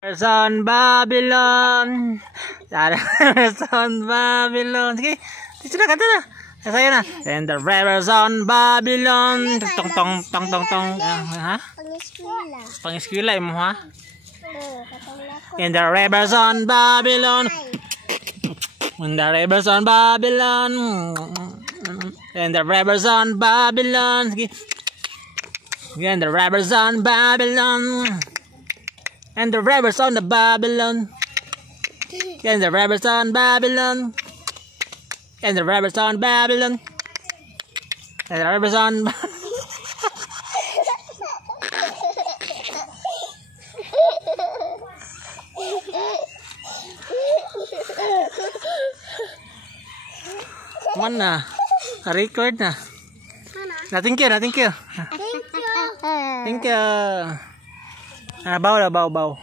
On Babylon. On Babylon. Sige, dito na, kanta na. Saya na. And the rivers on Babylon. Tong tong tong tong tong. Ha? Pangiskwela. Pangiskwela mo ha? Katong And the rivers on Babylon. And the rivers on Babylon. And the rivers on Babylon. Sige. And the rivers on Babylon. And the rivers on the Babylon. And the rivers on Babylon. And the rivers on Babylon. And the rivers on Mana? Record na. Thank you, thank you. Thank you. Thank you. Baw.